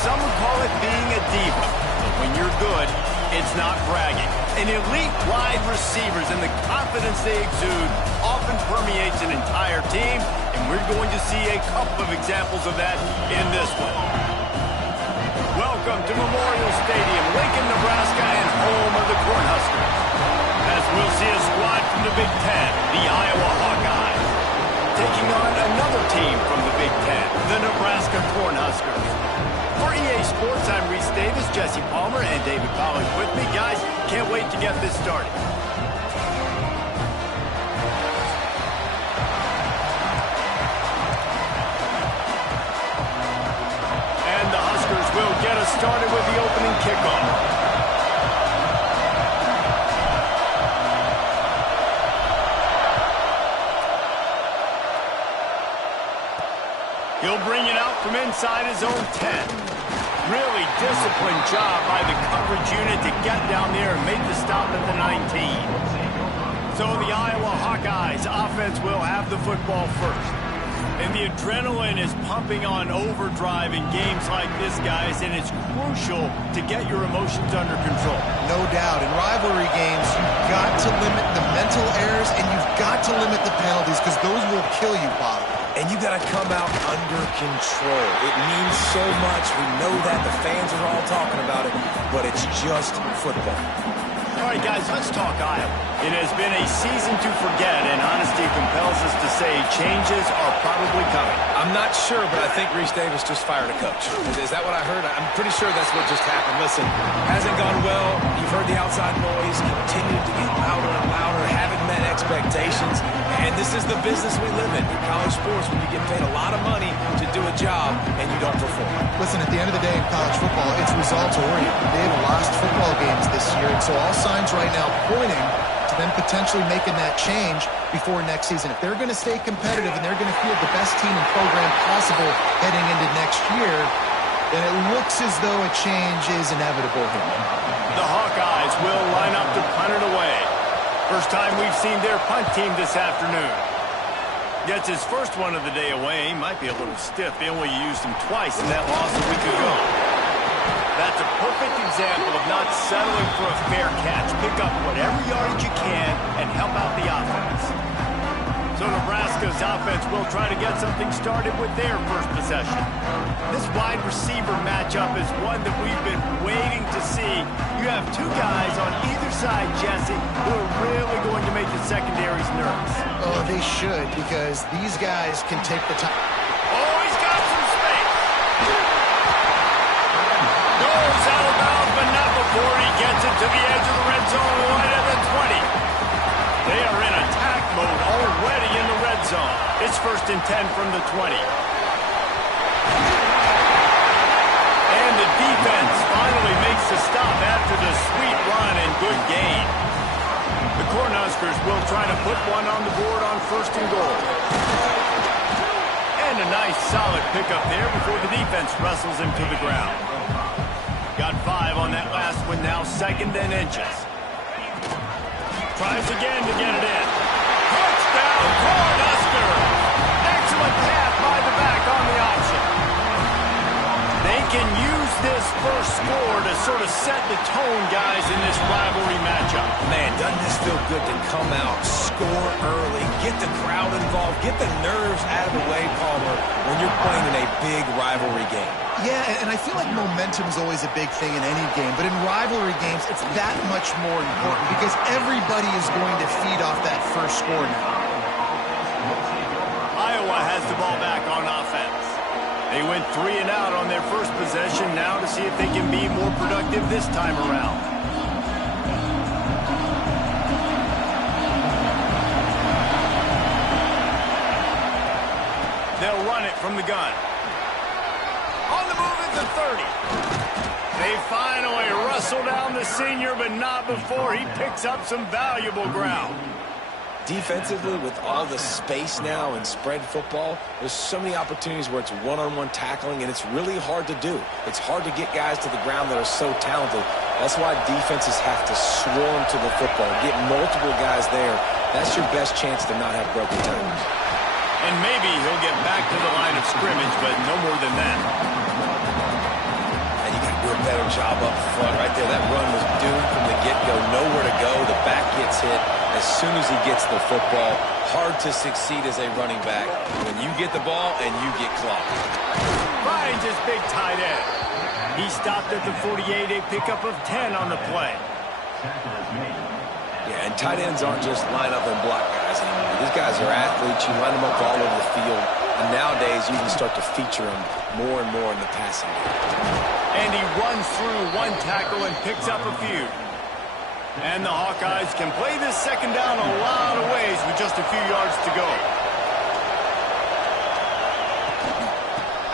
some would call it being a diva. But when you're good, it's not bragging. And elite wide receivers and the confidence they exude often permeates an entire team, and we're going to see a couple of examples of that in this one. Welcome to Memorial Stadium, Lincoln, Nebraska, and home of the Cornhuskers. As we'll see a squad from the Big Ten, the Iowa Hawkeyes, taking on another team from the Big Ten, the Nebraska Cornhuskers. For EA Sports, I'm Reese Davis, Jesse Palmer, and David Collins with me. Guys, can't wait to get this started. And the Huskers will get us started with the opening kickoff. He'll bring it out from inside his own 10. Really disciplined job by the coverage unit to get down there and make the stop at the 19. So the Iowa Hawkeyes offense will have the football first. And the adrenaline is pumping on overdrive in games like this, guys, and it's crucial to get your emotions under control. No doubt. In rivalry games, you've got to limit the mental errors and you've got to limit the penalties because those will kill you, Bob. And you got to come out under control. It means so much. We know that. The fans are all talking about it, but it's just football. All right, guys, let's talk Iowa. It has been a season to forget, and honesty compels us to say changes are probably coming. I'm not sure, but I think Reese Davis just fired a coach. Is that what I heard? I'm pretty sure that's what just happened. Listen, hasn't gone well. You've heard the outside noise. Continued to get louder and louder. Haven't met expectations. And this is the business we live in college sports, when you get paid a lot of money to do a job and you don't perform. Listen, at the end of the day in college football, it's results-oriented. They have lost football games this year, and so all signs right now pointing to them potentially making that change before next season. If they're going to stay competitive and they're going to field the best team and program possible heading into next year, then it looks as though a change is inevitable here. The Hawkeyes will line up to punt it away. First time we've seen their punt team this afternoon. Gets his first one of the day away. Might be a little stiff. They only used him twice in that loss a week ago. That's a perfect example of not settling for a fair catch. Pick up whatever yardage you can and help out the offense. So Nebraska's offense will try to get something started with their first possession. This wide receiver matchup is one that we've been waiting to see. You have two guys on either side, Jesse, who are really going to make the secondaries nervous. Oh, they should, because these guys can take the time. Oh, he's got some space. Goes out of bounds, but not before he gets it to the edge of the red zone, right at the 20. They are in attack mode already in the red zone. It's 1st and 10 from the 20. And the defense finally makes the stop after the sweet run and good gain. The Cornhuskers will try to put one on the board on 1st and goal. And a nice solid pickup there before the defense wrestles him to the ground. Got 5 on that last one now, 2nd and inches. Tries again to get it in. Touchdown, Cornhuskers! Excellent pass by the back on the option. They can use this first score to sort of set the tone, guys, in this rivalry matchup. Man, doesn't this feel good to come out, score early, get the crowd involved, get the nerves out of the way, Palmer, when you're playing in a big rivalry game? Yeah, and I feel like momentum is always a big thing in any game, but in rivalry games, it's that much more important because everybody is going to feed off that first score now. Iowa has the ball back on offense. They went 3 and out on their first possession, now to see if they can be more productive this time around. They'll run it from the gun. On the move at the 30. They finally wrestle down the senior, but not before he picks up some valuable ground. Defensively, with all the space now and spread football, there's so many opportunities where it's one-on-one tackling, and it's really hard to do. It's hard to get guys to the ground that are so talented. That's why defenses have to swarm to the football, get multiple guys there. That's your best chance to not have broken tackles. And maybe he'll get back to the line of scrimmage, but no more than that. better job up front right there. That run was doomed from the get-go. Nowhere to go. The back gets hit as soon as he gets the football. Hard to succeed as a running back when you get the ball and you get clocked. Finds his big tight end. He stopped at the 48, a pickup of 10 on the play. Yeah, and tight ends aren't just line up and block guys anymore. These guys are athletes. You line them up all over the field. And nowadays, you can start to feature them more and more in the passing game. And he runs through one tackle and picks up a few. And the Hawkeyes can play this second down a lot of ways with just a few yards to go.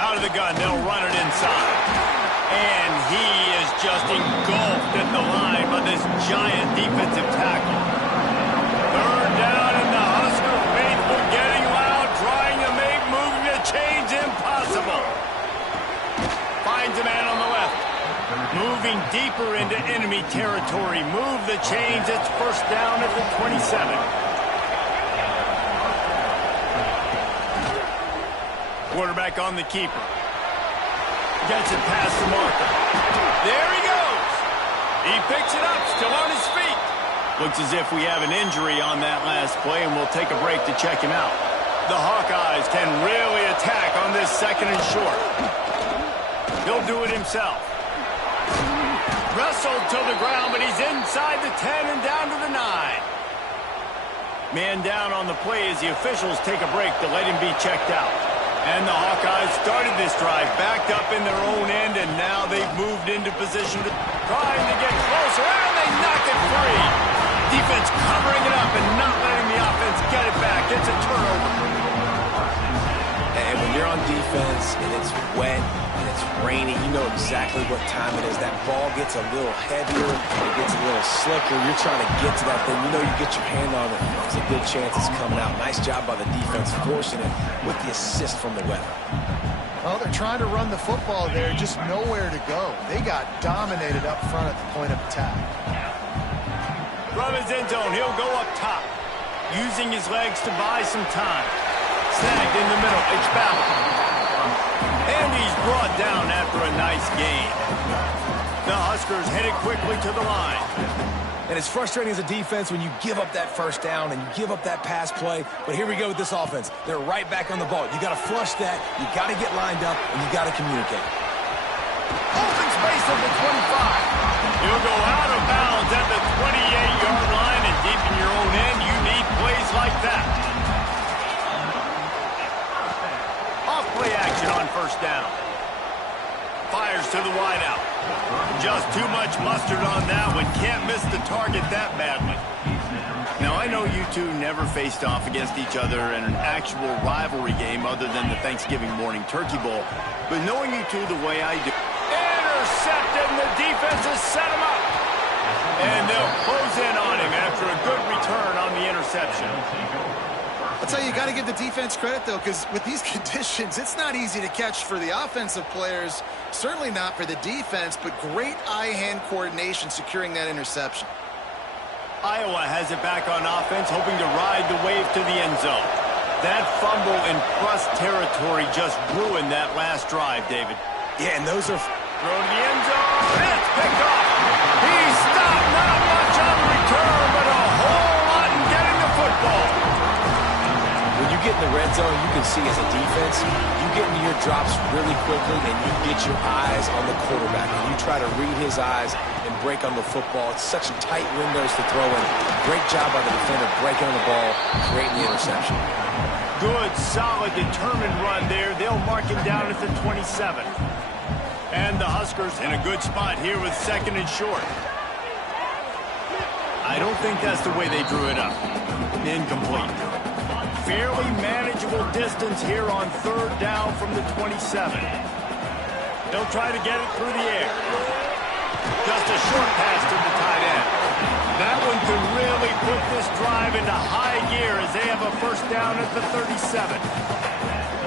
Out of the gun, they'll run it inside. And he is just engulfed at the line by this giant defensive tackle. Third down, and the Husker faithful getting loud, trying to make moving the chains impossible. Finds a man on the left. Moving deeper into enemy territory. Move the chains. It's first down at the 27. Quarterback on the keeper. Gets it past the marker. There he goes. He picks it up, still on his feet. Looks as if we have an injury on that last play, and we'll take a break to check him out. The Hawkeyes can really attack on this second and short. He'll do it himself. Wrestled to the ground, but he's inside the 10 and down to the 9. Man down on the play as the officials take a break to let him be checked out. And the Hawkeyes started this drive, backed up in their own end, and now they've moved into position to trying to get closer, and they knock it free. Defense covering it up and not letting the offense get it back. It's a turnover. And when you're on defense and it's wet and it's rainy, you know exactly what time it is. That ball gets a little heavier, it gets a little slicker. You're trying to get to that thing. You know you get your hand on it. There's a good chance it's coming out. Nice job by the defense forcing it with the assist from the weather. Well, they're trying to run the football there, just nowhere to go. They got dominated up front at the point of attack. From his end zone, he'll go up top, using his legs to buy some time. Snagged in the middle, it's Ballard. And he's brought down after a nice gain. The Huskers headed quickly to the line. And it's frustrating as a defense when you give up that first down and you give up that pass play. But here we go with this offense. They're right back on the ball. You got to flush that. You got to get lined up, and you got to communicate. Open space at the 25. He'll go out of bounds at the 28-yard line, and deep in your own end, you need plays like that. Off-play action on first down. Fires to the wideout. Just too much mustard on that one. Can't miss the target that badly. Now, I know you two never faced off against each other in an actual rivalry game other than the Thanksgiving morning Turkey Bowl. But knowing you two the way I do, intercepted, and the defense has set him up. And they'll close in on him after a good return on the interception. I'll tell you, you got to give the defense credit, though, because with these conditions, it's not easy to catch for the offensive players, certainly not for the defense, but great eye-hand coordination securing that interception. Iowa has it back on offense, hoping to ride the wave to the end zone. That fumble in plus territory just ruined that last drive, David. Yeah, and those are... Throw to the end zone. It's picked off. He stopped, not much on the return, but a whole lot in getting the football. When you get in the red zone, you can see as a defense, you get into your drops really quickly and you get your eyes on the quarterback. And you try to read his eyes and break on the football. It's such tight windows to throw in. Great job by the defender breaking on the ball, creating the interception. Good, solid, determined run there. They'll mark him down at the 27. And the Huskers in a good spot here with second and short. I don't think that's the way they drew it up. Incomplete. Fairly manageable distance here on third down from the 27. They'll try to get it through the air. Just a short pass to the tight end. That one could really put this drive into high gear as they have a first down at the 37.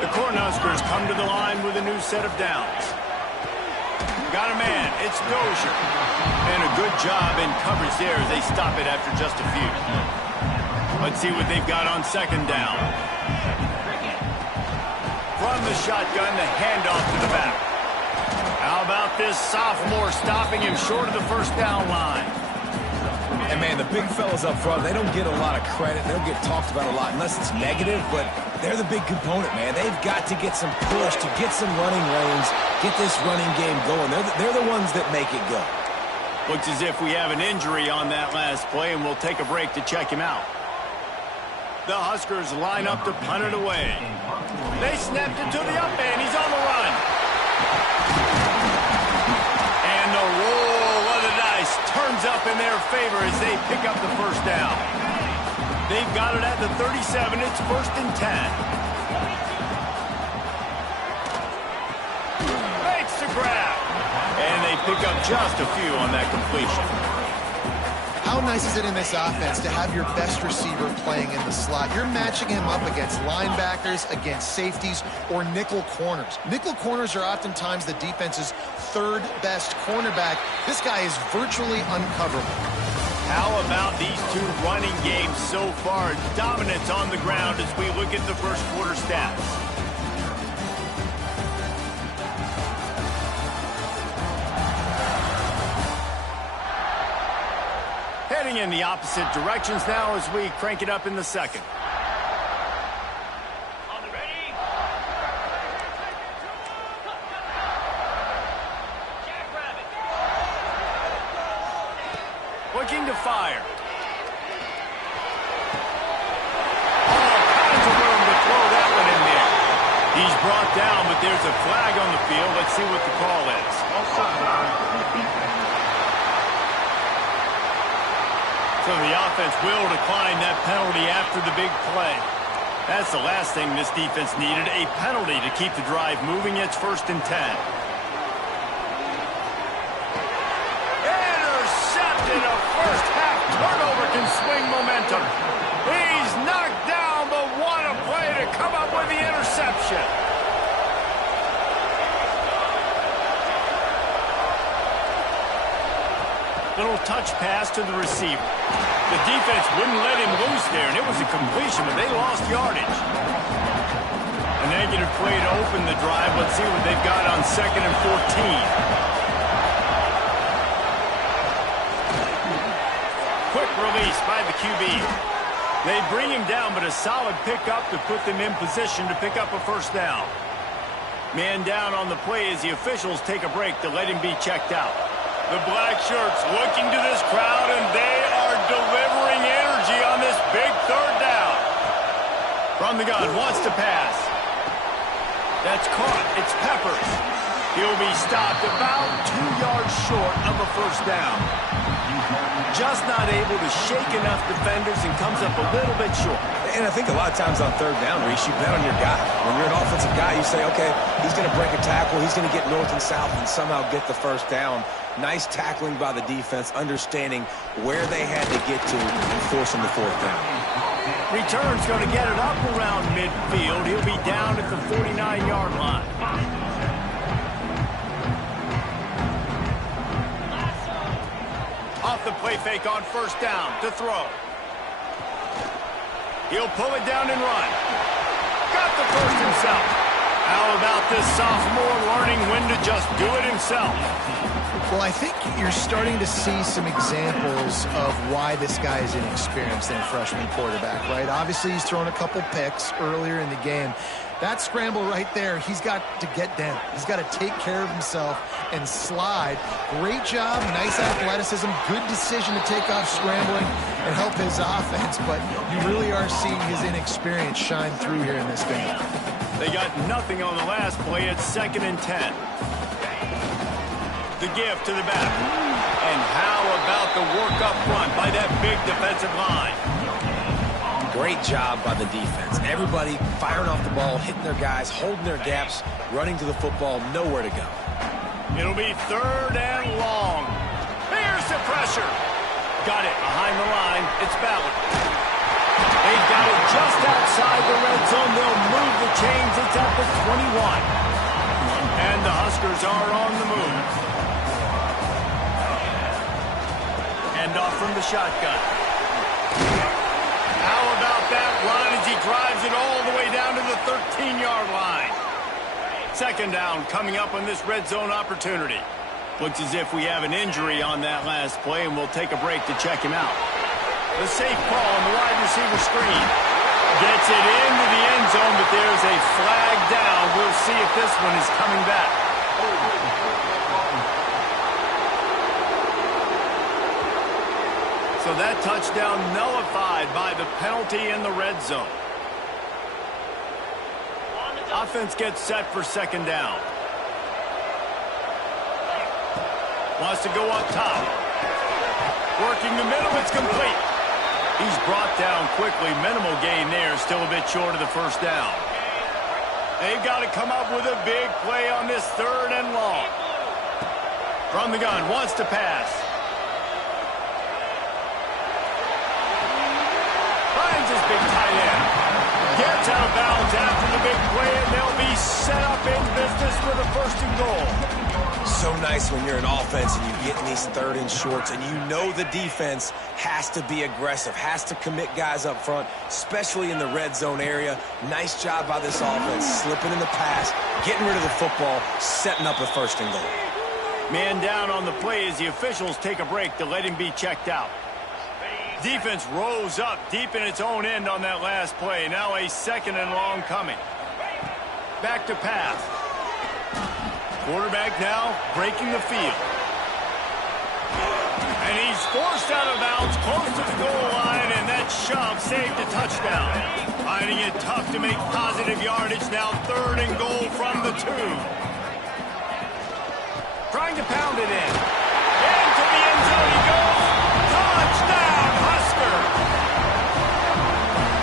The Cornhuskers come to the line with a new set of downs. Got a man, it's Dozier. And a good job in coverage there as they stop it after just a few. Let's see what they've got on second down. From the shotgun, the handoff to the back. Out How about this sophomore stopping him short of the first down line? And, man, the big fellas up front, they don't get a lot of credit. They don't get talked about a lot unless it's negative, but they're the big component, man. They've got to get some push, to get some running lanes, get this running game going. They're the ones that make it go. Looks as if we have an injury on that last play, and we'll take a break to check him out. The Huskers line up to punt it away. They snapped it to the up end. He's on the run. And the roll of the dice turns up in their favor as they pick up the first down. They've got it at the 37. It's 1st and 10. Makes the grab. And they pick up just a few on that completion. How nice is it in this offense to have your best receiver playing in the slot? You're matching him up against linebackers, against safeties, or nickel corners. Nickel corners are oftentimes the defense's third best cornerback. This guy is virtually uncoverable. How about these two running games so far? Dominance on the ground as we look at the first quarter stats. Heading in the opposite directions now as we crank it up in the second. On the ready. Jackrabbit. Looking to fire. All kinds of room to throw that one in there. He's brought down, but there's a flag on the field. Let's see what the call is. So the offense will decline that penalty after the big play. That's the last thing this defense needed, a penalty to keep the drive moving. It's 1st and 10. Intercepted. A first half turnover can swing momentum. He's knocked down, but what a play to come up with the interception. Little touch pass to the receiver. The defense wouldn't let him loose there, and it was a completion, but they lost yardage. A negative play to open the drive. Let's see what they've got on 2nd and 14. Quick release by the QB. They bring him down, but a solid pickup to put them in position to pick up a first down. Man down on the play as the officials take a break to let him be checked out. The black shirts looking to this crowd, and they are delivering energy on this big third down. From the gun, wants to pass. That's caught. It's Peppers. He'll be stopped about 2 yards short of a first down. Just not able to shake enough defenders and comes up a little bit short. And I think a lot of times on third down, Reese, you bet on your guy. When you're an offensive guy, you say, okay, he's going to break a tackle, he's going to get north and south and somehow get the first down. Nice tackling by the defense, understanding where they had to get to and forcing the 4th down. Return's going to get it up around midfield. He'll be down at the 49-yard line. Off the play fake on first down to throw. He'll pull it down and run. Got the first himself. How about this sophomore learning when to just do it himself? Well, I think you're starting to see some examples of why this guy is inexperienced in a freshman quarterback, right? Obviously, he's thrown a couple picks earlier in the game. That scramble right there, he's got to get down. He's got to take care of himself and slide. Great job, nice athleticism, good decision to take off scrambling and help his offense, but you really are seeing his inexperience shine through here in this game. They got nothing on the last play. It's 2nd and 10. The give to the back. And how about the work up front by that big defensive line? Great job by the defense. Everybody firing off the ball, hitting their guys, holding their gaps, running to the football, nowhere to go. It'll be 3rd and long. Here's the pressure. Got it behind the line. It's Ballard. They've got it just outside the red zone. They'll move the chains. It's at the 21. And the Huskers are on the move. Hand off from the shotgun. How about that run as he drives it all the way down to the 13-yard line? Second down coming up on this red zone opportunity. Looks as if we have an injury on that last play, and we'll take a break to check him out. The safe call on the wide receiver screen. Gets it into the end zone, but there's a flag down. We'll see if this one is coming back. So that touchdown nullified by the penalty in the red zone. Offense gets set for second down. Wants to go up top. Working the middle, it's complete. He's brought down quickly. Minimal gain there, still a bit short of the first down. They've got to come up with a big play on this third and long. From the gun, wants to pass. Finds his big tight end. Gets out of bounds after the big play, and they'll be set up in business with a first and goal. So nice when you're an offense and you get in these third and shorts and you know the defense has to be aggressive, has to commit guys up front, especially in the red zone area. Nice job by this offense, slipping in the pass, getting rid of the football, setting up a first and goal. Man down on the play as the officials take a break to let him be checked out. Defense rose up deep in its own end on that last play. Now a second and long coming. Back to pass. Quarterback now breaking the field. And he's forced out of bounds close to the goal line, and that shove saved a touchdown. Finding it tough to make positive yardage. Now third and goal from the 2. Trying to pound it in. Into the end zone he goes. Touchdown, Husker!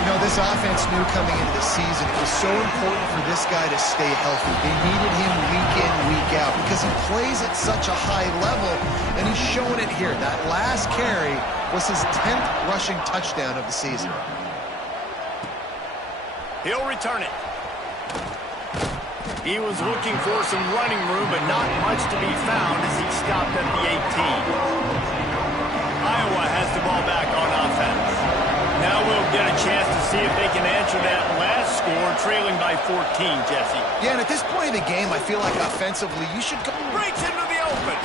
You know, this offense knew coming into the season it was so important for this guy to stay healthy. They needed him week in, week out because he plays at such a high level, and he's showing it here. That last carry was his 10th rushing touchdown of the season. He'll return it. He was looking for some running room, but not much to be found as he stopped at the 18. Iowa has the ball back on offense. Now we'll get a chance to see if they can answer that last score, trailing by 14, Jesse. Yeah, and at this point of the game, I feel like offensively, you should go. Breaks into the open.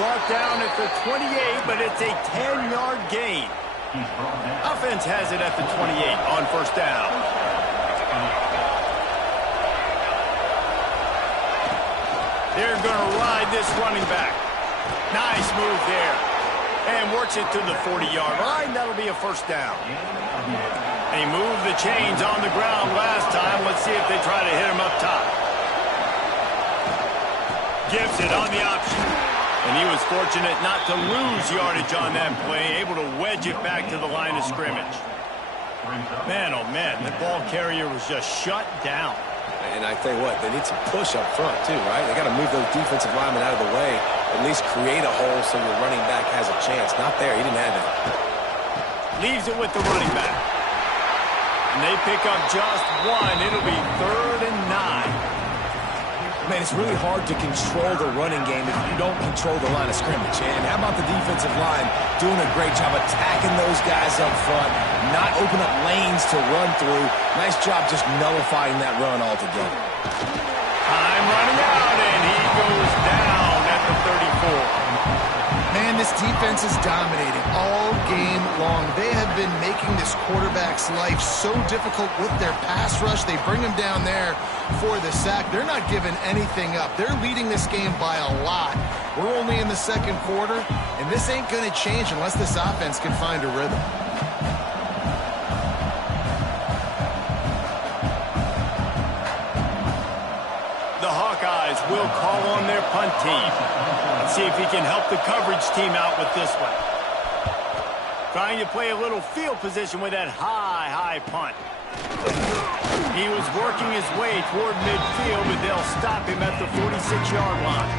Brought down at the 28, but it's a 10-yard gain. Offense has it at the 28 on first down. They're going to ride this running back. Nice move there. And works it to the 40-yard line. That'll be a first down. They moved the chains on the ground last time. Let's see if they try to hit him up top. Gives it on the option. And he was fortunate not to lose yardage on that play, able to wedge it back to the line of scrimmage. Man, oh man, the ball carrier was just shut down. And I tell you what, they need some push up front too, right? They got to move those defensive linemen out of the way, at least create a hole so your running back has a chance. Not there, he didn't have it. Leaves it with the running back. And they pick up just one. It'll be 3rd and 9. Man, it's really hard to control the running game if you don't control the line of scrimmage. And how about the defensive line doing a great job attacking those guys up front, not open up lanes to run through. Nice job just nullifying that run altogether. Time running out, and he goes down at the 34. Man, this defense is dominating all game long. They have been making this quarterback's life so difficult with their pass rush. They bring him down there for the sack. They're not giving anything up. They're leading this game by a lot. We're only in the second quarter, and this ain't going to change unless this offense can find a rhythm. The Hawkeyes will call on their punt team. Let's see if he can help the coverage team out with this one. Trying to play a little field position with that high punt. He was working his way toward midfield, but they'll stop him at the 46-yard line.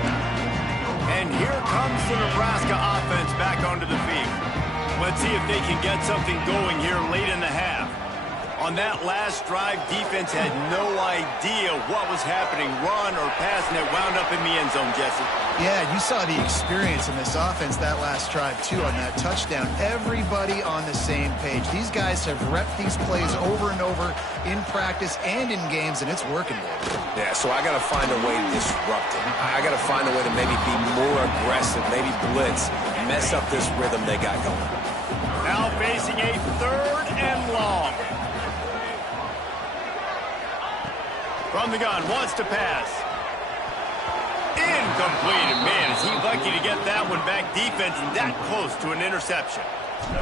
And here comes the Nebraska offense back onto the field. Let's see if they can get something going here late in the half. On that last drive, defense had no idea what was happening, run or pass, and it wound up in the end zone, Jesse. Yeah, you saw the experience in this offense that last drive, too, on that touchdown. Everybody on the same page. These guys have repped these plays over and over in practice and in games, and it's working, Dave. Yeah, so I got to find a way to disrupt it. I got to find a way to maybe be more aggressive, maybe blitz, mess up this rhythm they got going. Now facing a 3rd and long. From the gun, wants to pass. Incomplete. And man, is he lucky to get that one back. Defense that close to an interception.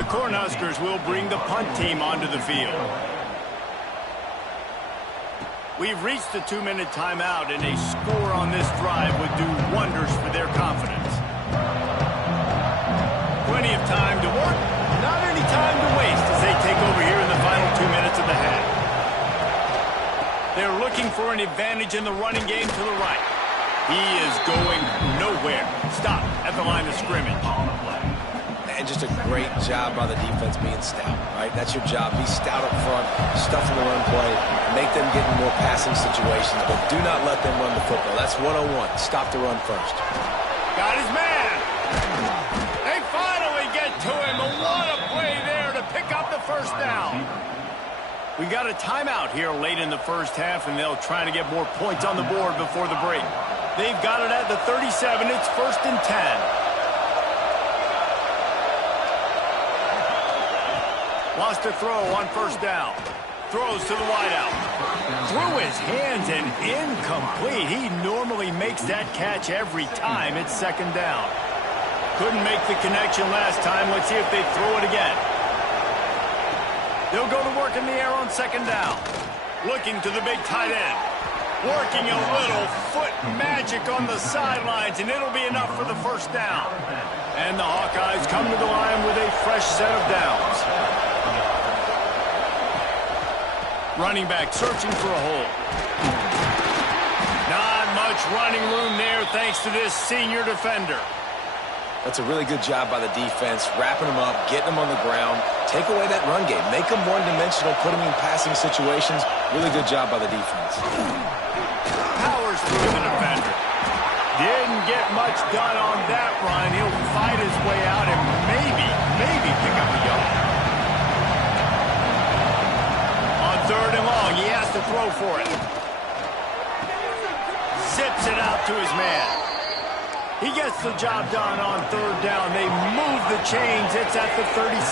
The Cornhuskers will bring the punt team onto the field. We've reached the 2-minute timeout, and a score on this drive would do wonders for their confidence. Plenty of time to work, not any time to waste as they take over here in the final 2 minutes of the half. They're looking for an advantage in the running game to the right. He is going nowhere. Stop at the line of scrimmage. And just a great job by the defense being stout, right? That's your job. Be stout up front, stuff in the run play, make them get in more passing situations, but do not let them run the football. That's 101. Stop the run first. Got his man. They finally get to him. What a play there to pick up the first down. We got a timeout here late in the first half, and they'll try to get more points on the board before the break. They've got it at the 37. It's 1st and 10. Wants to throw on 1st down. Throws to the wideout. Through his hands and incomplete. He normally makes that catch every time. It's 2nd down. Couldn't make the connection last time. Let's see if they throw it again. They'll go to work in the air on 2nd down. Looking to the big tight end. Working a little foot magic on the sidelines, and it'll be enough for the 1st down. And the Hawkeyes come to the line with a fresh set of downs. Running back searching for a hole. Not much running room there thanks to this senior defender. That's a really good job by the defense, wrapping them up, getting them on the ground. Take away that run game. Make them one-dimensional, put them in passing situations. Really good job by the defense. Powers through the defender. Didn't get much done on that run. He'll fight his way out and maybe pick up a yard. On 3rd and long, he has to throw for it. Zips it out to his man. He gets the job done on 3rd down. They move the chains. It's at the 37.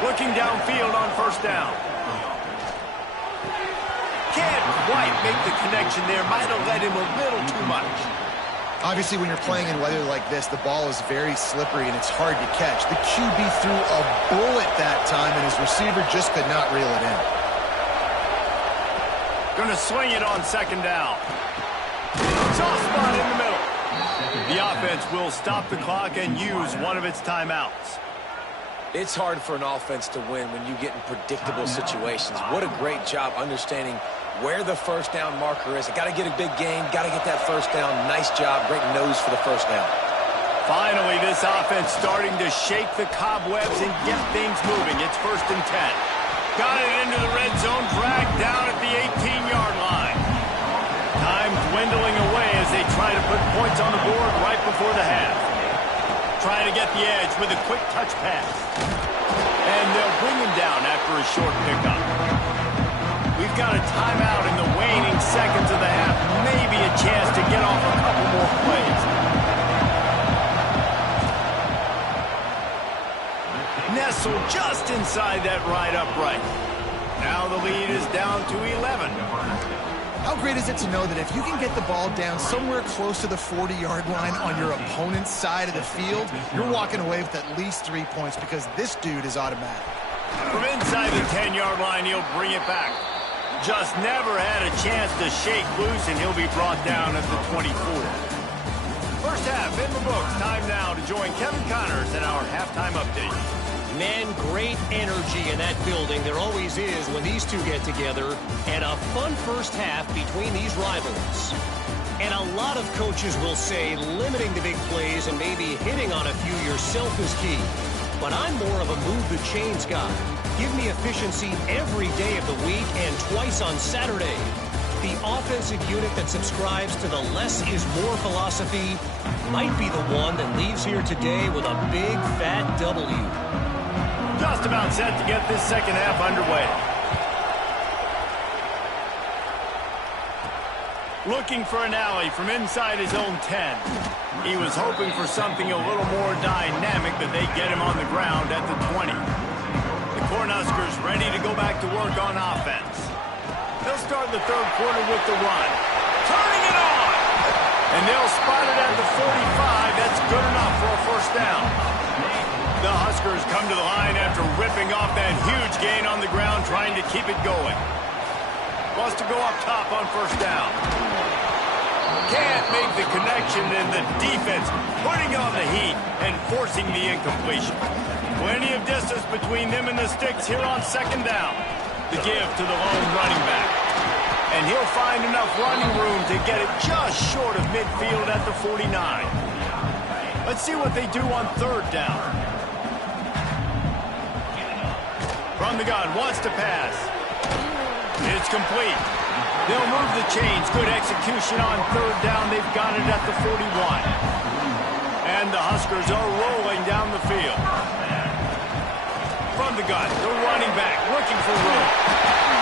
Looking downfield on 1st down. Can't quite make the connection there. Might have led him a little too much. Obviously, when you're playing in weather like this, the ball is very slippery and it's hard to catch. The QB threw a bullet that time, and his receiver just could not reel it in. Going to swing it on 2nd down. Soft spot in the middle. The offense will stop the clock and use one of its timeouts. It's hard for an offense to win when you get in predictable situations. What a great job understanding where the 1st down marker is. I got to get a big gain, got to get that 1st down. Nice job, great nose for the 1st down. Finally, this offense starting to shake the cobwebs and get things moving. It's 1st and 10. Got it into the red zone, dragged down at the 18-yard line. Time dwindling away as they try to put points on the board right before the half. Try to get the edge with a quick touch pass. And they'll bring him down after a short pickup. We've got a timeout in the waning seconds of the half. Maybe a chance to get off a couple more plays. Nestled just inside that right upright. Now the lead is down to 11. How great is it to know that if you can get the ball down somewhere close to the 40-yard line on your opponent's side of the field, you're walking away with at least 3 points because this dude is automatic. From inside the 10-yard line, he'll bring it back. Just never had a chance to shake loose, and he'll be brought down at the 24. First half in the books. Time now to join Kevin Connors in our halftime update. Man, great energy in that building. There always is when these two get together. And a fun first half between these rivals. And a lot of coaches will say limiting the big plays and maybe hitting on a few yourself is key. but I'm more of a move the chains guy. Give me efficiency every day of the week and twice on Saturday. The offensive unit that subscribes to the less is more philosophy might be the one that leaves here today with a big fat W. Just about set to get this second half underway. Looking for an alley from inside his own 10. He was hoping for something a little more dynamic, but they get him on the ground at the 20. The Cornhuskers ready to go back to work on offense. They'll start the third quarter with the run. Turning it on! And they'll spot it at the 45. That's good enough for a first down. The Huskers come to the line after ripping off that huge gain on the ground, trying to keep it going. Wants to go up top on first down. Can't make the connection, and the defense putting on the heat and forcing the incompletion. Plenty of distance between them and the sticks here on second down. The give to the lone running back. And he'll find enough running room to get it just short of midfield at the 49. Let's see what they do on third down. From the gun, wants to pass. It's complete. They'll move the chains. Good execution on third down. They've got it at the 41. And the Huskers are rolling down the field. From the gun, the running back looking for room.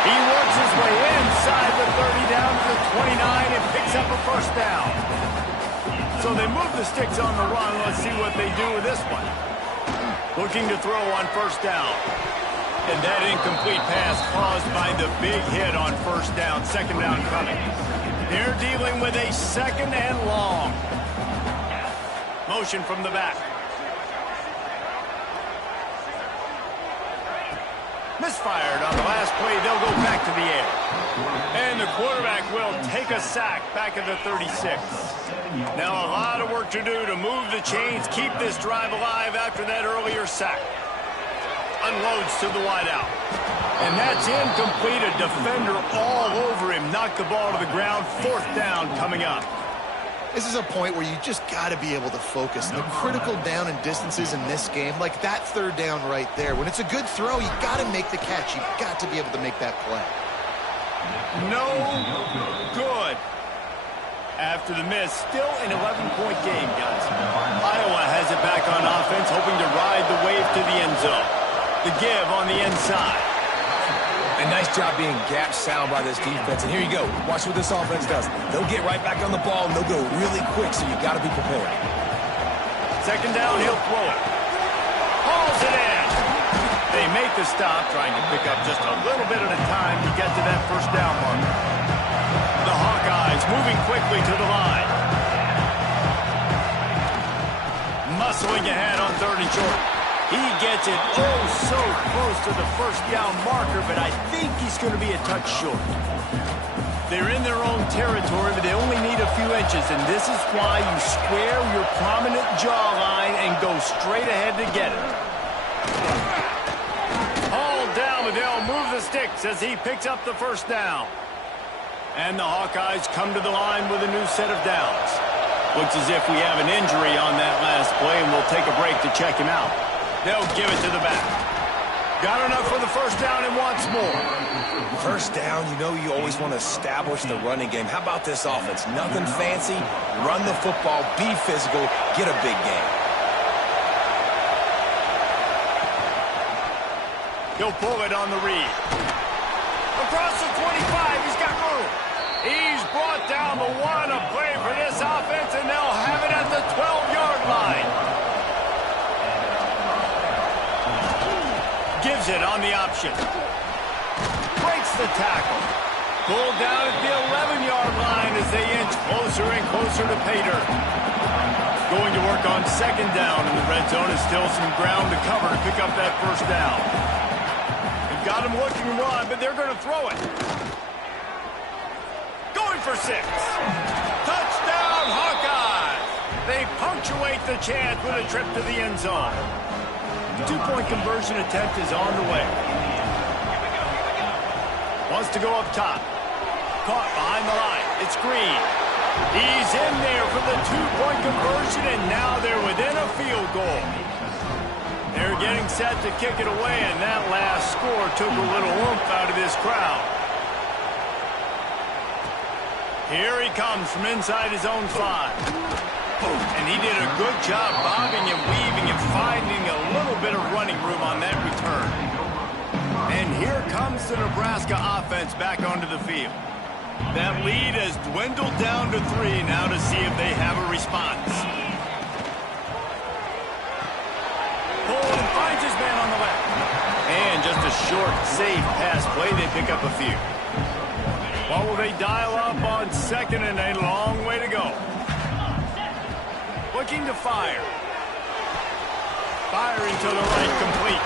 He works his way inside the 30 down to the 29 and picks up a first down. So they move the sticks on the run. Let's see what they do with this one. Looking to throw on first down. And that incomplete pass caused by the big hit on first down. Second down coming. They're dealing with a second and long. Motion from the back. Misfired on the last play. They'll go back to the air. And the quarterback will take a sack back at the 36. Now a lot of work to do to move the chains, keep this drive alive after that earlier sack. Unloads to the wideout. And that's incomplete. A defender all over him. Knocked the ball to the ground. Fourth down coming up. This is a point where you just got to be able to focus. The critical down and distances in this game, like that third down right there. When it's a good throw, you got to make the catch. You've got to be able to make that play. No good. After the miss, still an 11-point game, guys. Iowa has it back on offense, hoping to ride the wave to the end zone. The give on the inside. A nice job being gap sound by this defense. And here you go. Watch what this offense does. They'll get right back on the ball, and they'll go really quick, so you got to be prepared. Second down, he'll throw it. Hauls it in. They make the stop, trying to pick up just a little bit at a time to get to that first down mark. The Hawkeyes moving quickly to the line. Muscling ahead on third and short. He gets it oh so close to the first down marker, but I think he's going to be a touch short. They're in their own territory, but they only need a few inches, and this is why you square your prominent jawline and go straight ahead to get it. Hauled down, but they'll move the sticks as he picks up the first down. And the Hawkeyes come to the line with a new set of downs. Looks as if we have an injury on that last play, and we'll take a break to check him out. They'll give it to the back. Got enough for the first down and wants more. First down, you know you always want to establish the running game. How about this offense? Nothing fancy. Run the football, be physical, get a big gain. He'll pull it on the read. Across the 25, he's got room. He's brought down the one, a play for this offense, and they'll have it at the 12-yard line. Gives it on the option. Breaks the tackle. Pulled down at the 11-yard line as they inch closer and closer to pay dirt. Going to work on second down in the red zone. Is still some ground to cover to pick up that first down. They've got him looking to run, but they're going to throw it. Going for 6. Touchdown, Hawkeyes! They punctuate the chance with a trip to the end zone. The two-point conversion attempt is on the way. Wants to go up top. Caught behind the line. It's Green. He's in there for the two-point conversion, and now they're within a field goal. They're getting getting set to kick it away, and that last score took a little oomph out of this crowd. Here he comes from inside his own 5. And he did a good job bobbing and weaving and finding a little bit of running room on that return. And here comes the Nebraska offense back onto the field. That lead has dwindled down to 3 now to see if they have a response. Pull finds his man on the left. And just a short, safe pass play. They pick up a few. What will they dial up on second and a long way to go? Looking to fire. Firing to the right, complete.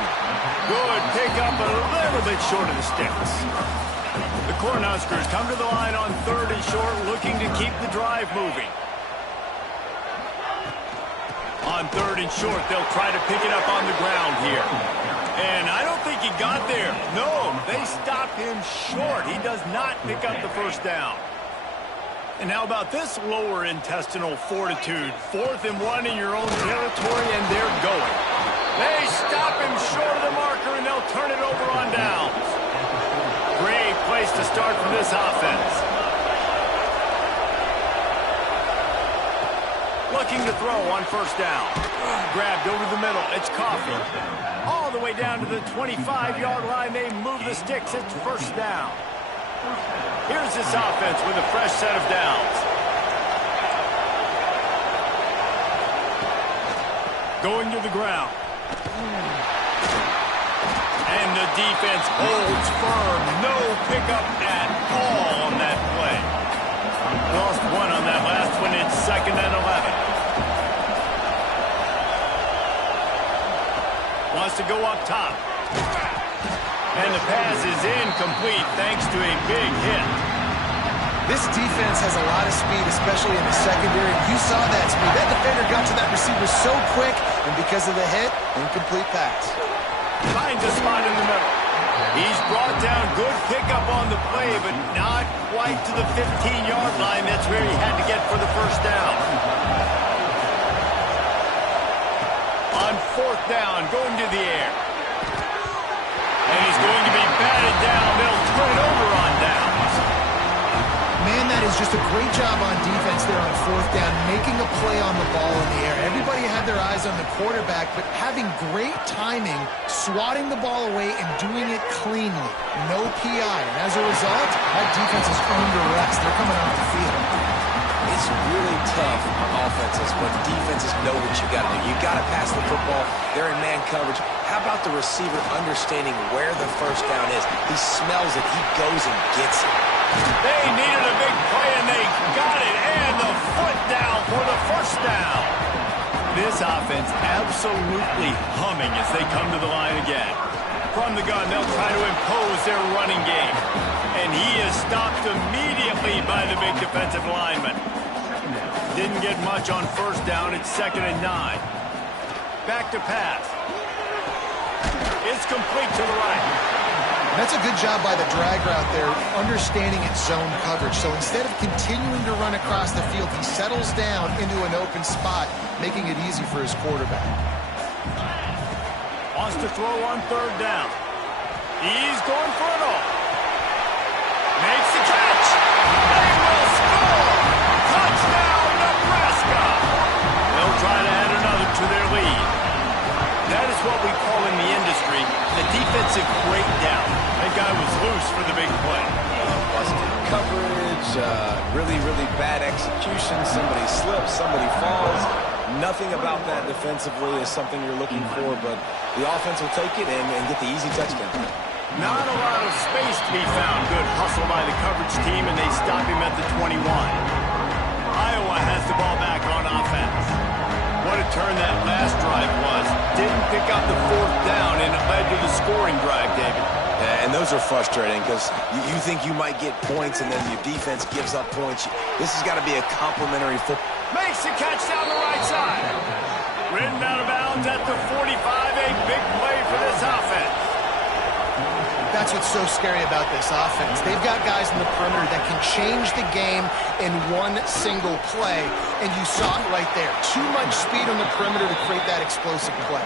Good pickup, a little bit short of the sticks. The Cornhuskers come to the line on 3rd and short, looking to keep the drive moving. On 3rd and short, they'll try to pick it up on the ground here. And I don't think he got there. No, they stop him short. He does not pick up the first down. And how about this lower intestinal fortitude? 4th and 1 in your own territory, and they're going. They stop him short of the marker, and they'll turn it over on downs. Great place to start for this offense. Looking to throw on 1st down. Grabbed over the middle. It's Coffee. All the way down to the 25-yard line. They move the sticks. It's 1st down. Here's this offense with a fresh set of downs. Going to the ground. And the defense holds firm. No pickup at all on that play. Lost 1 on that last one. It's 2nd and 11. Wants to go up top. And the pass is incomplete thanks to a big hit. This defense has a lot of speed, especially in the secondary. You saw that speed. That defender got to that receiver so quick, and because of the hit, incomplete pass. Finds a spot in the middle. He's brought down, good pickup on the play, but not quite to the 15-yard line. That's where he had to get for the 1st down. On 4th down, going to the air. And he's going to be batted down. They'll turn it over on downs. Man, that is just a great job on defense there on 4th down, making a play on the ball in the air. Everybody had their eyes on the quarterback, but having great timing, swatting the ball away, and doing it cleanly. No PI. And as a result, that defense has earned a rest. They're coming off the field. It's really tough on offenses when defenses know what you got to do. You got to pass the football. They're in man coverage. How about the receiver understanding where the 1st down is? He smells it. He goes and gets it. They needed a big play, and they got it. And the foot down for the 1st down. This offense absolutely humming as they come to the line again. From the gun, they'll try to impose their running game. And he is stopped immediately by the big defensive lineman. Didn't get much on 1st down. It's 2nd and 9. Back to pass. It's complete to the right. That's a good job by the drag route there, understanding its zone coverage. So instead of continuing to run across the field, he settles down into an open spot, making it easy for his quarterback. Wants to throw on 3rd down. He's going for it all. Makes the catch. They will score. Touchdown, Nebraska. They'll try to add another to their lead. That is what we call in the industry the defensive breakdown. That guy was loose for the big play. Busted coverage, really, really bad execution. Somebody slips, somebody falls. Nothing about that defensively is something you're looking for, but the offense will take it and get the easy touchdown. Not a lot of space to be found. Good hustle by the coverage team, and they stop him at the 21. Iowa has the ball back on offense. What a turn that last drive was. Didn't pick up the 4th down, and it led to the scoring drive, David. Yeah, and those are frustrating because you think you might get points, and then your defense gives up points. This has got to be a complimentary football. Makes the catch down the right side. Ridden out of bounds at the 45. A big play for this offense. that's what's so scary about this offense. They've got guys in the perimeter that can change the game in one single play, and you saw it right there. Too much speed on the perimeter to create that explosive play.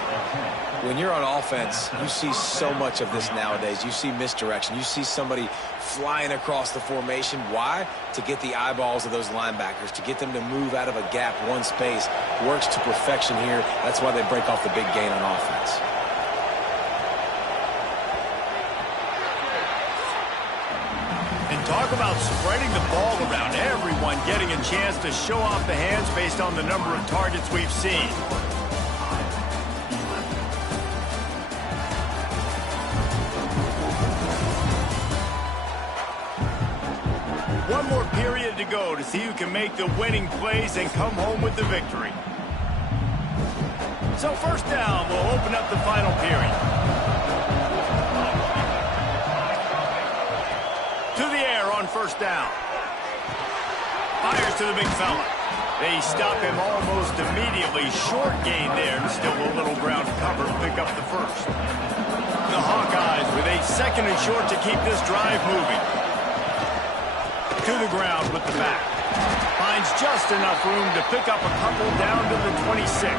When you're on offense, you see so much of this nowadays. You see misdirection. You see somebody flying across the formation. Why? To get the eyeballs of those linebackers, to get them to move out of a gap, one space. Works to perfection here. That's why they break off the big gain on offense. And talk about spreading the ball around, everyone getting a chance to show off the hands based on the number of targets we've seen. One more period to go to see who can make the winning plays and come home with the victory. So first down will open up the final period. To the air on first down. Fires to the big fella. They stop him almost immediately. Short gain there, and still a little ground cover to pick up the first. The Hawkeyes with a second and short to keep this drive moving. To the ground with the back. Finds just enough room to pick up a couple down to the 26.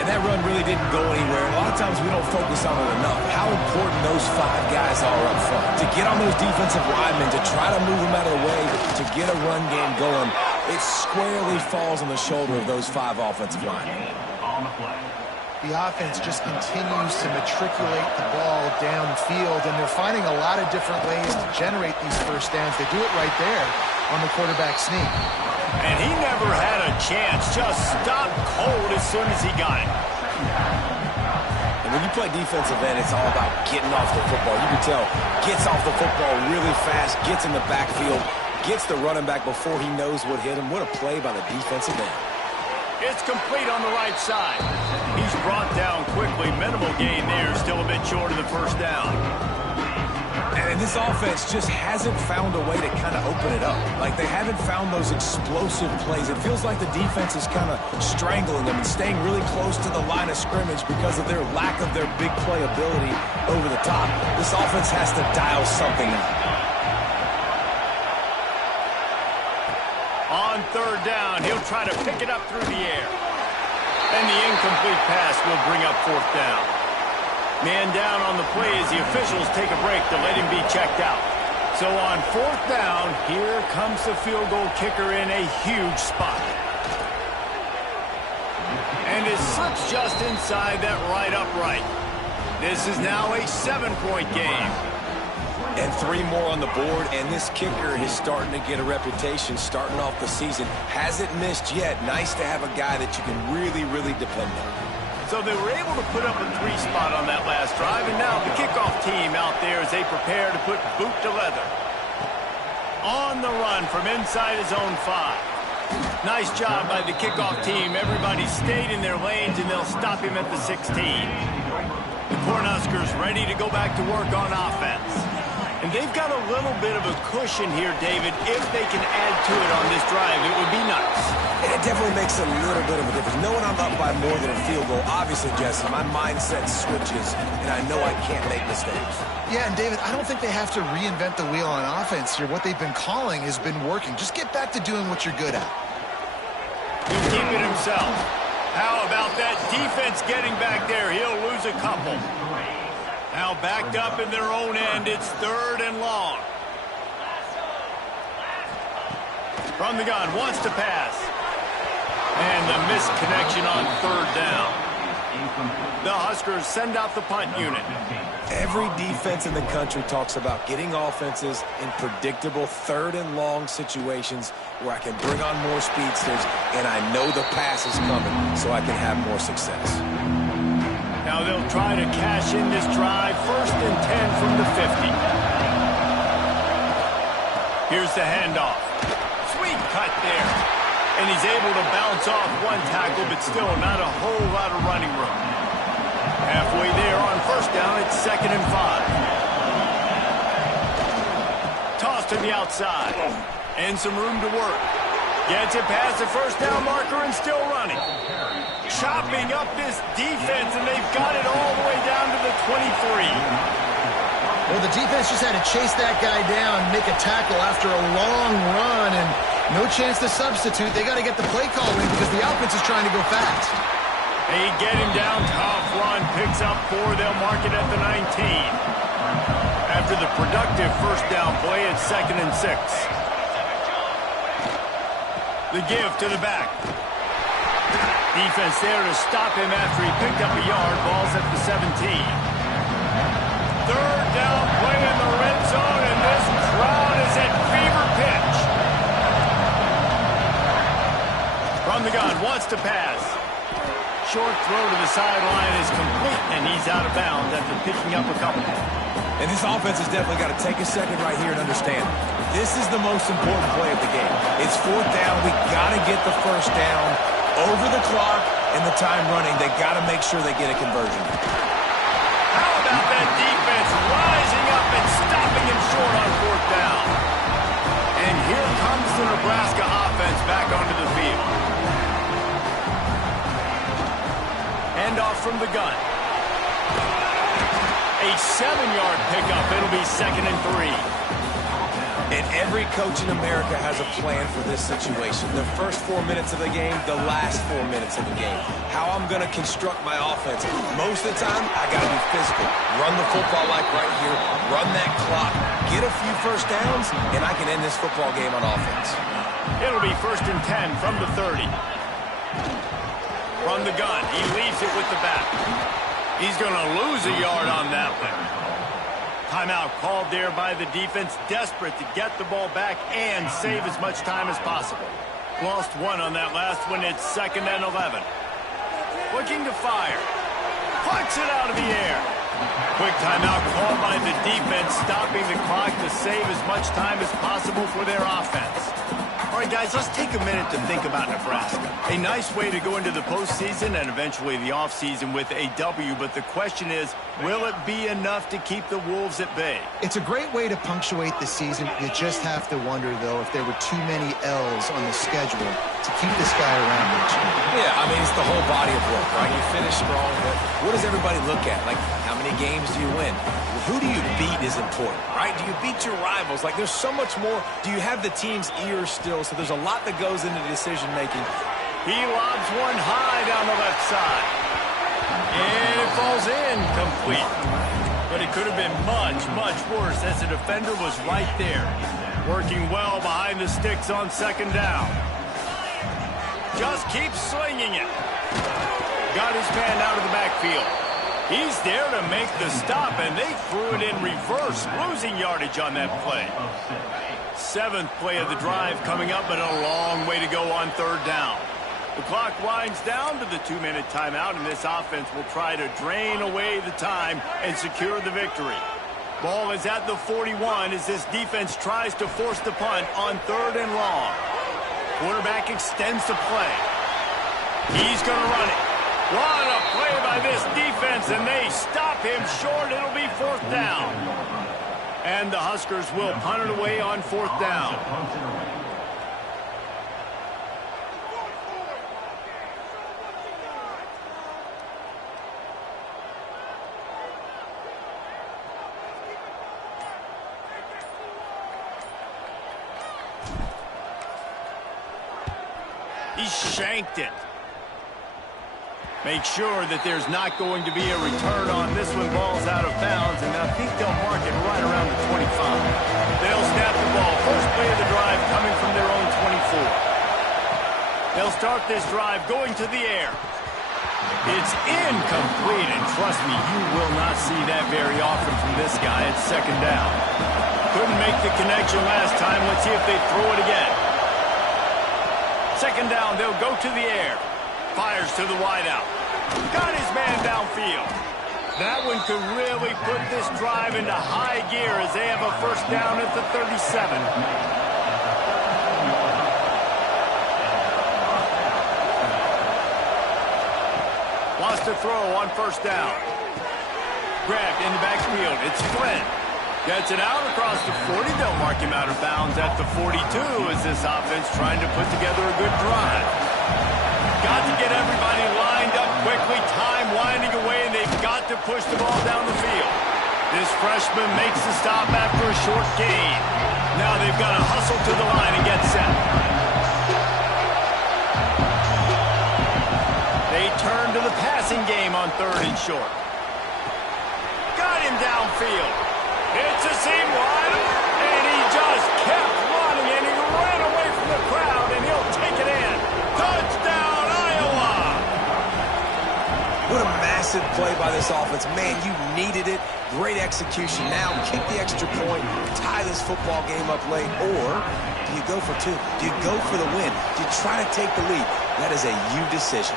And that run really didn't go anywhere. A lot of times we don't focus on it enough. How important those 5 guys are up front. To get on those defensive linemen, to try to move them out of the way, to get a run game going, it squarely falls on the shoulder of those 5 offensive linemen. The offense just continues to matriculate the ball downfield, and they're finding a lot of different ways to generate these first downs. They do it right there on the quarterback sneak. And he never had a chance. Just stopped cold as soon as he got it. And when you play defensive end, it's all about getting off the football. You can tell, gets off the football really fast, gets in the backfield, gets the running back before he knows what hit him. What a play by the defensive end. It's complete on the right side. He's brought down quickly. Minimal gain there. Still a bit short of the first down. And this offense just hasn't found a way to kind of open it up. Like, they haven't found those explosive plays. It feels like the defense is kind of strangling them and staying really close to the line of scrimmage because of their lack of their big play ability over the top. This offense has to dial something up. On third down, he'll try to pick it up through the air. And the incomplete pass will bring up fourth down. Man down on the play as the officials take a break to let him be checked out. So on fourth down, here comes the field goal kicker in a huge spot. And it slips just inside that right upright. This is now a 7-point game. And 3 more on the board, and this kicker is starting to get a reputation starting off the season. Hasn't missed yet. Nice to have a guy that you can really, really depend on. So they were able to put up a 3 spot on that last drive, and now the kickoff team out there as they prepare to put boot to leather. On the run from inside his own 5. Nice job by the kickoff team. Everybody stayed in their lanes, and they'll stop him at the 16. The Cornhuskers ready to go back to work on offense. And they've got a little bit of a cushion here, David. If they can add to it on this drive, it would be nice. And it definitely makes a little bit of a difference. Knowing I'm up by more than a field goal, obviously, Jesse, my mindset switches, and I know I can't make mistakes. Yeah, and David, I don't think they have to reinvent the wheel on offense here. What they've been calling has been working. Just get back to doing what you're good at. He'll keep it himself. How about that defense getting back there? He'll lose a couple. Now backed up in their own end. It's third and long. From the gun, wants to pass. And the misconnection on third down. The Huskers send out the punt unit. Every defense in the country talks about getting offenses in predictable third and long situations where I can bring on more speedsters and I know the pass is coming so I can have more success. Now they'll try to cash in this drive. First and 10 from the 50. Here's the handoff. Sweet cut there. And he's able to bounce off one tackle, but still not a whole lot of running room. Halfway there on first down, it's 2nd and 5. Toss to the outside. And some room to work. Gets it past the first down marker and still running. Chopping up this defense, and they've got it all the way down to the 23. Well, the defense just had to chase that guy down, make a tackle after a long run, and no chance to substitute. They got to get the play call in because the offense is trying to go fast. They get him down, tough run, picks up 4. They'll mark it at the 19. After the productive first down play, it's 2nd and 6. The give to the back. Defense there to stop him after he picked up a yard. Ball's at the 17. 3rd down play in the red zone, and this crowd is at fever pitch. From the gun, wants to pass. Short throw to the sideline is complete, and he's out of bounds after picking up a couple. And this offense has definitely got to take a second right here and understand this is the most important play of the game. It's 4th down. We got to get the first down over the clock and the time running. They got to make sure they get a conversion. How about that defense rising up and stopping him short on 4th down? And here comes the Nebraska offense back onto the field. Handoff from the gun. A 7-yard pickup. It'll be 2nd and 3. And every coach in America has a plan for this situation. The first 4 minutes of the game, the last 4 minutes of the game. How I'm going to construct my offense. Most of the time, I got to be physical. Run the football like right here. Run that clock. Get a few first downs, and I can end this football game on offense. It'll be 1st and 10 from the 30. From the gun, he leaves it with the back. He's going to lose a yard on that one. Timeout called there by the defense, desperate to get the ball back and save as much time as possible. Lost 1 on that last one. It's 2nd and 11. Looking to fire. Puts it out of the air. Quick timeout called by the defense, stopping the clock to save as much time as possible for their offense. All right, guys, let's take a minute to think about Nebraska. A nice way to go into the postseason and eventually the offseason with a W, but the question is, will it be enough to keep the Wolves at bay? It's a great way to punctuate the season. You just have to wonder, though, if there were too many L's on the schedule to keep this guy around next year. Yeah, I mean, it's the whole body of work, right? You finish strong, but what does everybody look at? Like, how many games do you win? Who do you beat is important, right? Do you beat your rivals? Like, there's so much more. Do you have the team's ears still? So there's a lot that goes into decision-making. He lobs one high down the left side. And it falls in complete. But it could have been much, much worse as the defender was right there. Working well behind the sticks on 2nd down. Just keeps slinging it. Got his man out of the backfield. He's there to make the stop, and they threw it in reverse, losing yardage on that play. 7th play of the drive coming up, but a long way to go on 3rd down. The clock winds down to the 2-minute timeout, and this offense will try to drain away the time and secure the victory. Ball is at the 41 as this defense tries to force the punt on 3rd and long. Quarterback extends the play. He's going to run it. What a play by this defense, and they stop him short. It'll be 4th down. And the Huskers will punt it away on 4th down. He shanked it. Make sure that there's not going to be a return on this one. Ball's out of bounds, and I think they'll mark it right around the 25. They'll snap the ball. First play of the drive coming from their own 24. They'll start this drive going to the air. It's incomplete, and trust me, you will not see that very often from this guy. It's 2nd down. Couldn't make the connection last time. Let's see if they throw it again. 2nd down, they'll go to the air. Fires to the wideout. Got his man downfield. That one could really put this drive into high gear as they have a 1st down at the 37. Wants to throw on 1st down. Grabbed in the backfield. It's Flynn. Gets it out across the 40. They'll mark him out of bounds at the 42 as this offense trying to put together a good drive. Got to get everybody lined up quickly. Time winding away, and they've got to push the ball down the field. This freshman makes the stop after a short gain. Now they've got to hustle to the line and get set. They turn to the passing game on 3rd and short. Got him downfield. It's a seam wide, and he just kept running, and he ran away from the crowd, and he'll take it in. Touchdown, Iowa! What a massive play by this offense. Man, you needed it. Great execution. Now kick the extra point, tie this football game up late, or do you go for 2? Do you go for the win? Do you try to take the lead? That is a you decision.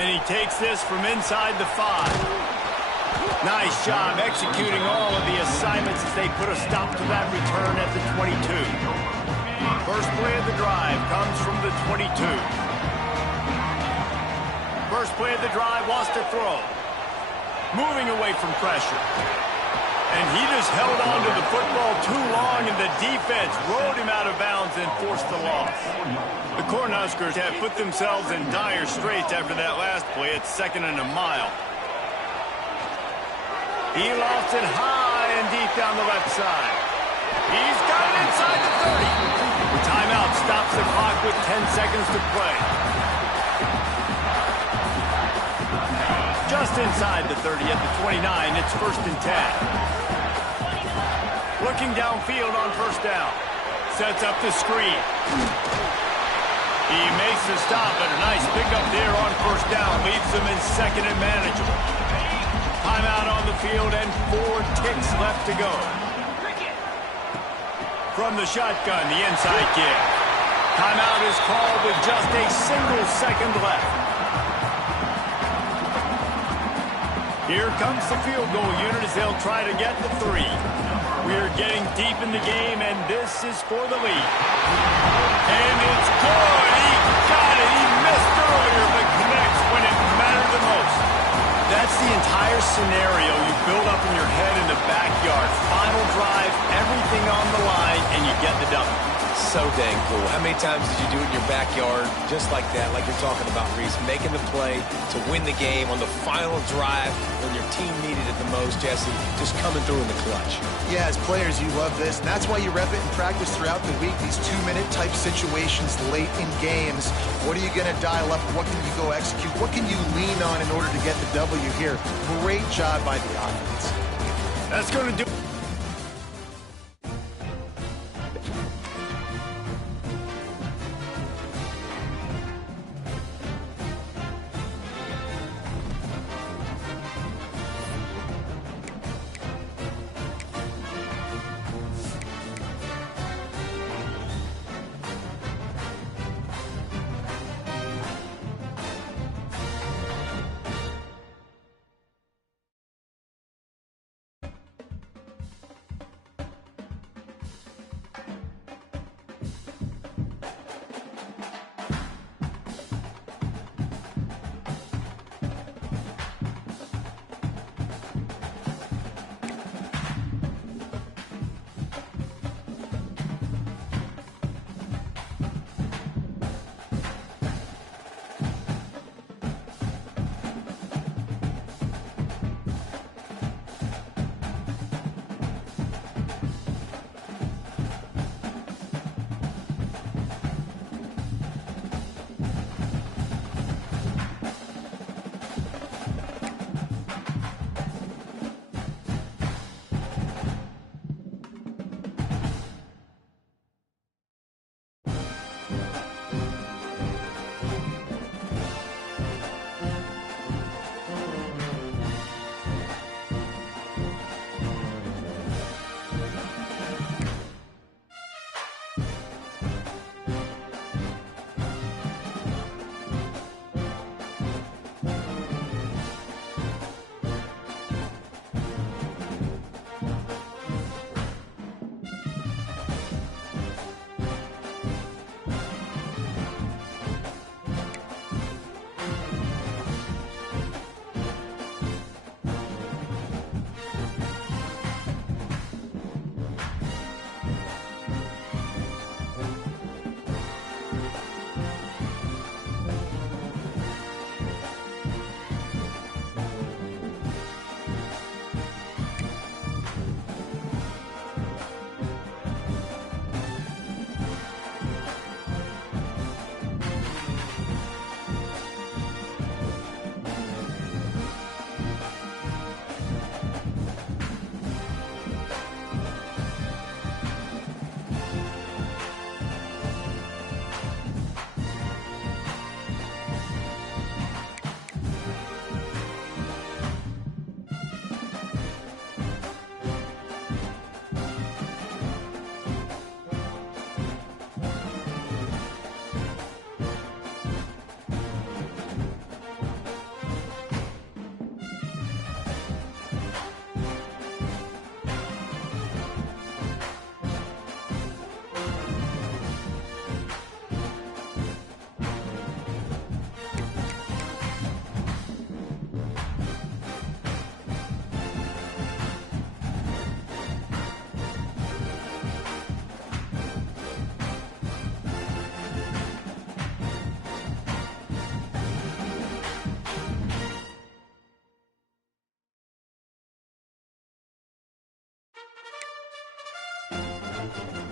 And he takes this from inside the 5. Nice job executing all of the assignments as they put a stop to that return at the 22. First play of the drive comes from the 22. First play of the drive wants to throw. Moving away from pressure. And he just held on to the football too long, and the defense rode him out of bounds and forced the loss. The Cornhuskers have put themselves in dire straits after that last play. It's 2nd and a mile. He lofts it high and deep down the left side. He's got it inside the 30. The timeout stops the clock with 10 seconds to play. Just inside the 30 at the 29, it's 1st and 10. Looking downfield on 1st down. Sets up the screen. He makes the stop, and a nice pickup there on 1st down. Leaves them in 2nd and manageable. Timeout on the field and 4 ticks left to go. From the shotgun, the inside give. Timeout is called with just a single second left. Here comes the field goal unit as they'll try to get the 3. We're getting deep in the game, and this is for the lead. And it's good. He got it. He missed earlier, but connects when it mattered the most. That's the entire scenario you build up in your head in the backyard. Final drive, everything on the line, and you get the W. So dang cool. How many times did you do it in your backyard just like that, like you're talking about, Reese, making the play to win the game on the final drive when your team needed it the most, Jesse, just coming through in the clutch. Yeah, as players, you love this, and that's why you rep it in practice throughout the week, these 2-minute type situations late in games. What are you going to dial up? What can you go execute? What can you lean on in order to get the W here? Great job by the offense. That's going to do it.